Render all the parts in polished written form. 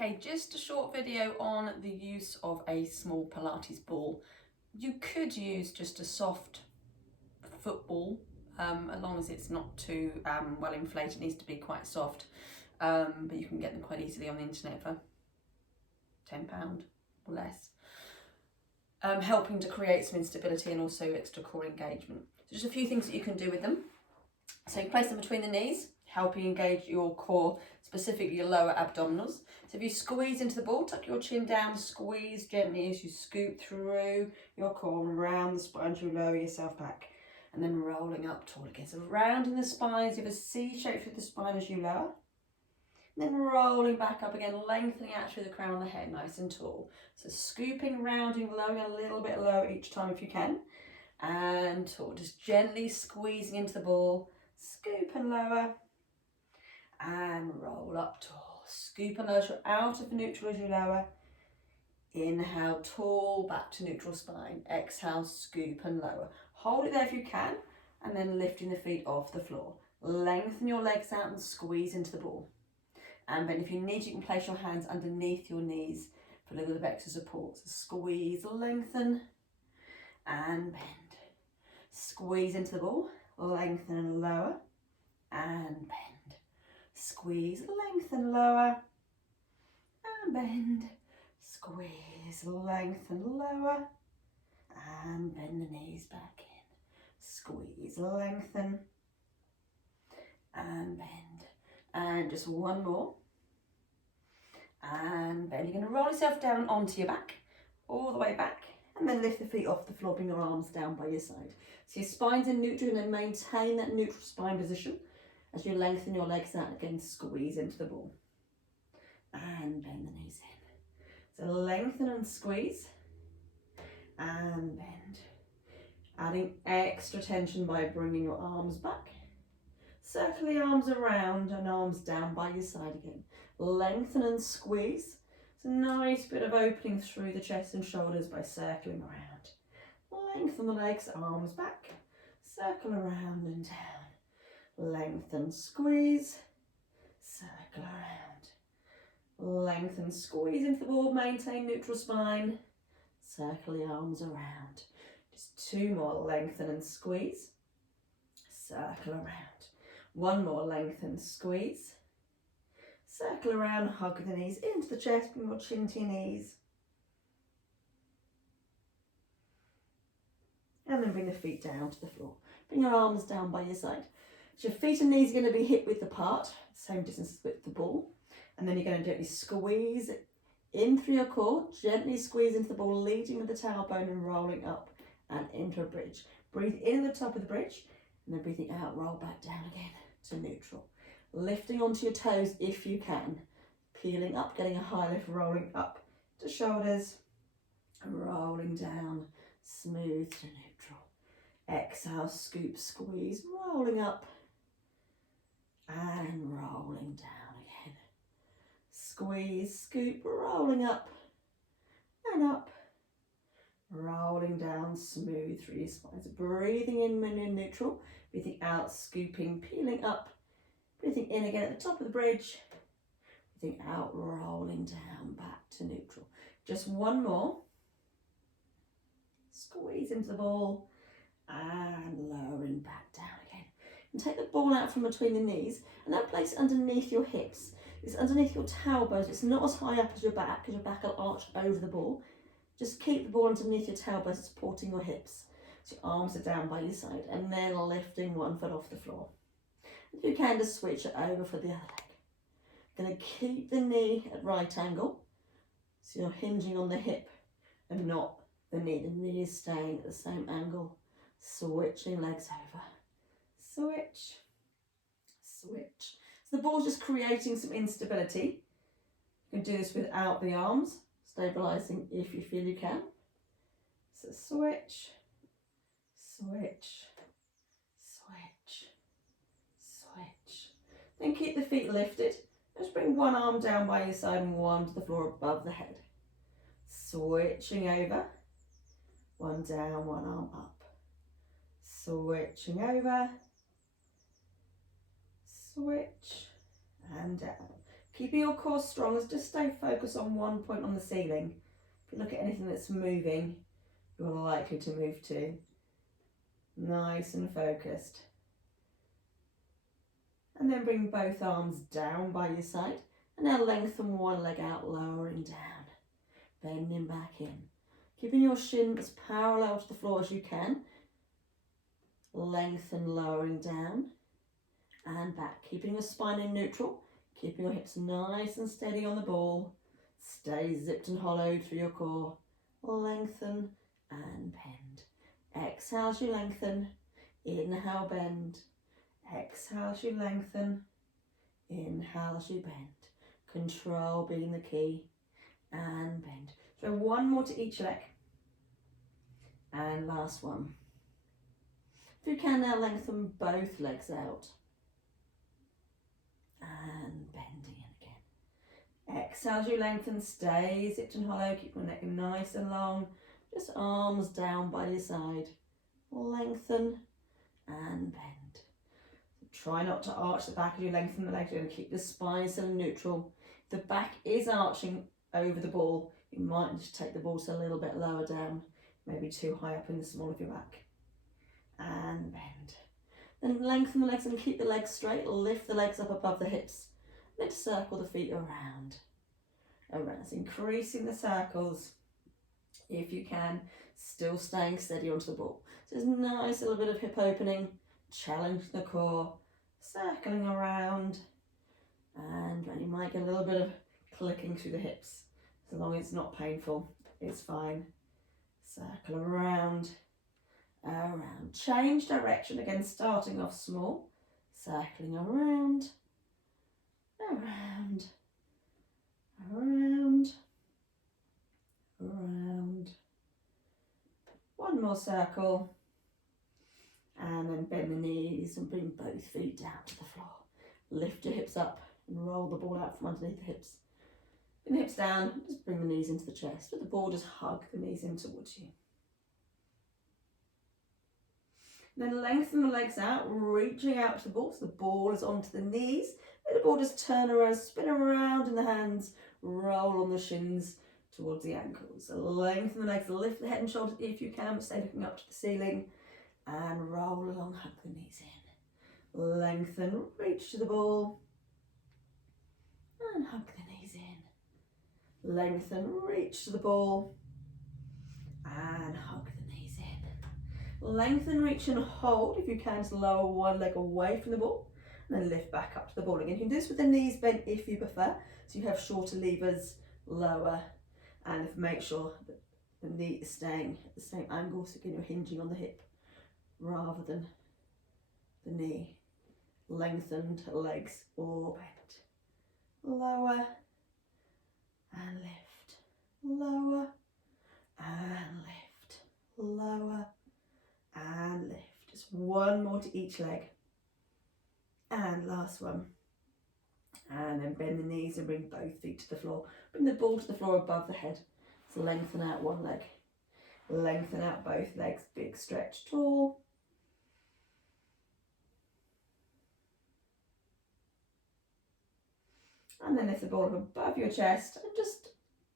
Okay, just a short video on the use of a small Pilates ball. You could use just a soft football, as long as it's not too well inflated. It needs to be quite soft, but you can get them quite easily on the internet for £10 or less, helping to create some instability and also extra core engagement. So just a few things that you can do with them. So you place them between the knees, helping engage your core, specifically your lower abdominals. So if you squeeze into the ball, tuck your chin down, squeeze gently as you scoot through your core, around the spine as you lower yourself back, and then rolling up tall again. So rounding the spine, so you have a C shape through the spine as you lower, and then rolling back up again, lengthening out through the crown of the head, nice and tall. So scooping, rounding, lowering a little bit lower each time if you can, and tall. Just gently squeezing into the ball, scoop and lower, and roll up tall. Scoop and lower out of neutral as you lower. Inhale, tall, back to neutral spine. Exhale, scoop and lower. Hold it there if you can, and then lifting the feet off the floor. Lengthen your legs out and squeeze into the ball. And then if you need, you can place your hands underneath your knees for a little bit of extra support. So squeeze, lengthen, and bend. Squeeze into the ball, lengthen and lower, and bend. Squeeze, lengthen, lower, and bend. Squeeze, lengthen, lower, and bend the knees back in. Squeeze, lengthen, and bend. And just one more. And bend. You're going to roll yourself down onto your back, all the way back, and then lift the feet off the floor, bring your arms down by your side. So your spine's in neutral, and then maintain that neutral spine position. As you lengthen your legs out, again, squeeze into the ball. And bend the knees in. So lengthen and squeeze. And bend. Adding extra tension by bringing your arms back. Circle the arms around and arms down by your side again. Lengthen and squeeze. It's a nice bit of opening through the chest and shoulders by circling around. Lengthen the legs, arms back. Circle around and down. Lengthen, squeeze, circle around. Lengthen, squeeze into the ball, maintain neutral spine. Circle the arms around. Just two more, lengthen and squeeze. Circle around. One more, lengthen, squeeze. Circle around, hug the knees into the chest, bring your chin to your knees. And then bring the feet down to the floor. Bring your arms down by your side. So your feet and knees are going to be hip width apart, same distance with the ball. And then you're going to gently squeeze in through your core, gently squeeze into the ball, leading with the tailbone and rolling up and into a bridge. Breathe in the top of the bridge, and then breathing out, roll back down again to neutral. Lifting onto your toes if you can. Peeling up, getting a high lift, rolling up to shoulders, and rolling down, smooth to neutral. Exhale, scoop, squeeze, rolling up, and rolling down again. Squeeze, scoop, rolling up and up, rolling down, smooth through your spine. So breathing in when you're neutral, breathing out, scooping, peeling up, breathing in again at the top of the bridge, breathing out, rolling down, back to neutral. Just one more. Squeeze into the ball and lowering back down again. And take the ball out from between the knees and then place it underneath your hips. It's underneath your tailbones. It's not as high up as your back because your back will arch over the ball. Just keep the ball underneath your tailbones, supporting your hips. So your arms are down by your side, and then lifting one foot off the floor. If you can, just switch it over for the other leg. Going to keep the knee at right angle. So you're hinging on the hip and not the knee. The knee is staying at the same angle. Switching legs over. Switch, switch. So the ball's just creating some instability. You can do this without the arms, stabilising if you feel you can. So switch, switch, switch, switch. Then keep the feet lifted. Just bring one arm down by your side and one to the floor above the head. Switching over. One down, one arm up. Switching over. Switch and down. Keeping your core strong, just stay focused on one point on the ceiling. If you look at anything that's moving, you're likely to move too. Nice and focused. And then bring both arms down by your side. And now lengthen one leg out, lowering down. Bending back in. Keeping your shin as parallel to the floor as you can. Lengthen, lowering down. And back. Keeping your spine in neutral. Keeping your hips nice and steady on the ball. Stay zipped and hollowed through your core. Lengthen and bend. Exhale as you lengthen. Inhale, bend. Exhale as you lengthen. Inhale as you bend. Control being the key. And bend. So one more to each leg. And last one. If you can now, lengthen both legs out. And bending in again. Exhale as you lengthen, stay zipped and hollow, keep your neck nice and long. Just arms down by your side. Lengthen and bend. Try not to arch the back as you lengthen the legs. You're going to keep the spine still neutral. If the back is arching over the ball, you might just take the ball a little bit lower down, maybe too high up in the small of your back. And bend. Then lengthen the legs and keep the legs straight. Lift the legs up above the hips. Then circle the feet around. Around. So increasing the circles if you can, still staying steady onto the ball. So there's a nice little bit of hip opening, challenge the core, circling around, and you might get a little bit of clicking through the hips. As long as it's not painful, it's fine. Circle around. Around. Change direction again, starting off small, circling around, around, around, around. One more circle, and then bend the knees and bring both feet down to the floor. Lift your hips up and roll the ball out from underneath the hips. Bring the hips down, just bring the knees into the chest. Let the ball just hug the knees in towards you. Then lengthen the legs out, reaching out to the ball, so the ball is onto the knees. Let the ball just turn around, spin around in the hands, roll on the shins towards the ankles. So lengthen the legs, lift the head and shoulders if you can, but stay looking up to the ceiling. And roll along, hug the knees in. Lengthen, reach to the ball. And hug the knees in. Lengthen, reach to the ball. And hug the knees in. Lengthen, reach and hold if you can to lower one leg away from the ball. And then lift back up to the ball again. You can do this with the knees bent if you prefer. So you have shorter levers, lower. And make sure that the knee is staying at the same angle. So again, you're hinging on the hip rather than the knee. Lengthened legs or bent. Lower and lift. Lower and lift. Lower and lift. Just one more to each leg. And last one. And then bend the knees and bring both feet to the floor. Bring the ball to the floor above the head. So lengthen out one leg. Lengthen out both legs. Big stretch, tall. And then lift the ball up above your chest and just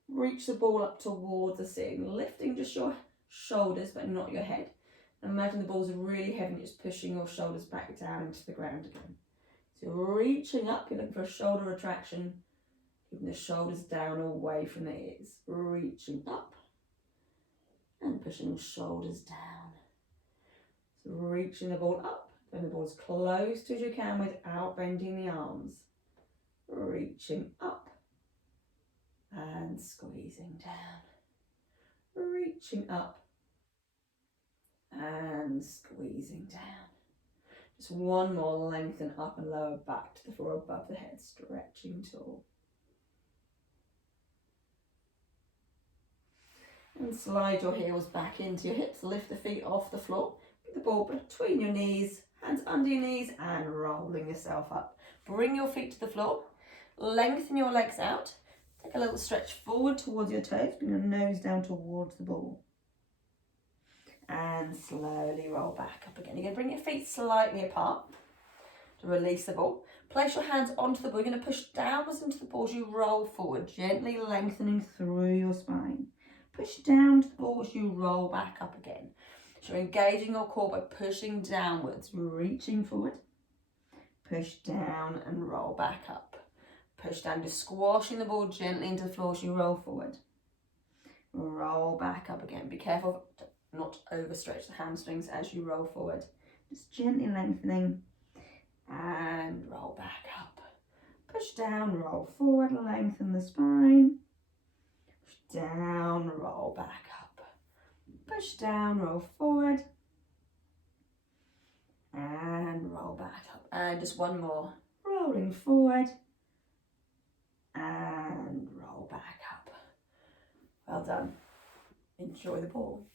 reach the ball up towards the ceiling, lifting just your shoulders but not your head. And imagine the ball's really heavy, just pushing your shoulders back down into the ground again. So you're reaching up, you're looking for a shoulder retraction, keeping the shoulders down away from the ears. Reaching up and pushing shoulders down. So reaching the ball up, bring the ball as close to as you can without bending the arms. Reaching up and squeezing down. Reaching up and squeezing down. Just one more, lengthen up and lower back to the floor above the head, stretching tall. And slide your heels back into your hips, lift the feet off the floor, put the ball between your knees, hands under your knees and rolling yourself up. Bring your feet to the floor. Lengthen your legs out. Take a little stretch forward towards your toes. Bring your nose down towards the ball. And slowly roll back up again. You're going to bring your feet slightly apart. to release the ball. Place your hands onto the ball. You're going to push downwards into the ball as you roll forward, gently lengthening through your spine. Push down to the ball as you roll back up again. So you're engaging your core by pushing downwards, reaching forward. Push down and roll back up. Push down, just squashing the ball gently into the floor as you roll forward. Roll back up again. Be careful to not overstretch the hamstrings as you roll forward. Just gently lengthening and roll back up. Push down, roll forward, lengthen the spine. Push down, roll back up. Push down, roll forward. And roll back up. And just one more. Rolling forward. And roll back up. Well done. Enjoy the ball.